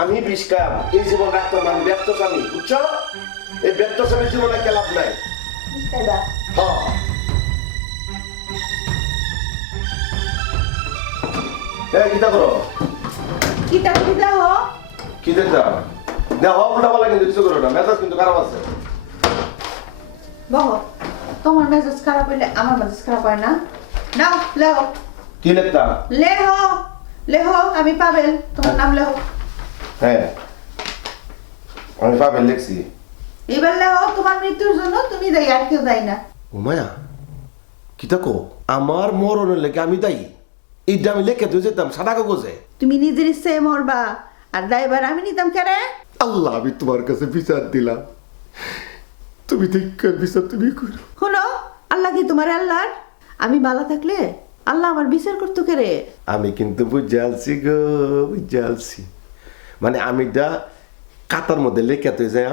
আমি বিষ খাম, এই জীবন রাখতাম না, আমি ব্যর্থ স্বামী, বুঝছো? এই ব্যর্থ স্বামীর জীবনে কে লাভ নাই। হ্যাঁ। এই কিতা করো? কিতা কিতা হ কি দেখতাম? দেহ উল্টা পাল্টা কিন্তু কিছু করো না, মেজাজ কিন্তু খারাপ আছে। বহ তোমার মেজাজ খারাপ হইলে আমার মেজাজ খারাপ হয় না। নাও লেহ কি লিখতাম? লেহ লেহ আমি পাবেল তোমার নাম লেহ। হ্যাঁ, আমি পাবেন লিখছি। এবার লেহ তোমার মৃত্যুর জন্য তুমি দায়ী, আর কেউ দায়ী না। উমায়া কি থাকো? আমার মরণের লেগে আমি দায়ী? এইটা আমি লিখে দিয়ে যেতাম সাদা কাগজে। তুমি নিজের ইচ্ছে মরবা, আর দায়বার আমি নিতাম কেরে? আল্লাহ, আমি তোমার কাছে বিচার দিলাম, তুমি ঠিক বিচার তুমি করো। শোনো, আল্লাহ কি তোমার আল্লাহর? আমি বালা থাকলে আল্লাহ আমার বিচার করতো কেরে? আমি কিন্তু বুঝে আলছি গো, বুঝে আলছি। মানে আমি যা কাতার মধ্যে লেখাতে যাই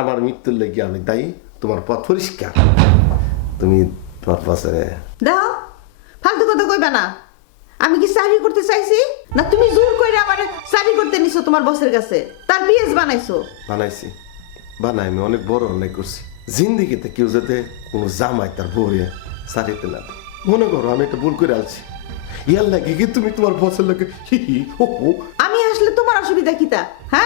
আমার মৃত্যুর লেগে আমি দায়ী, তোমার পথ পরিষ্কার, তুমি তোমার পাশে। দাও ফালতু কথা কইবা না। আমি কি চাকরি করতে চাইছি, না তুমি জোর করে আমার চাকরি করতে নিছো তোমার বসের কাছে, তার পিএস বানাইছো? বানাইছি, বানাই, আমি অনেক বড় অন্যায় করছি। জিন্দিগিতে কেউ যাতে কোনো জামাই তার বউরে সারিতে না দেয়। মনে করো আমি একটা ভুল করে আলছি, ইয়ার লাগে কি তুমি তোমার বসের লোকে হি হি হো হো। আমি আসলে তোমার অসুবিধা কিতা? হ্যাঁ,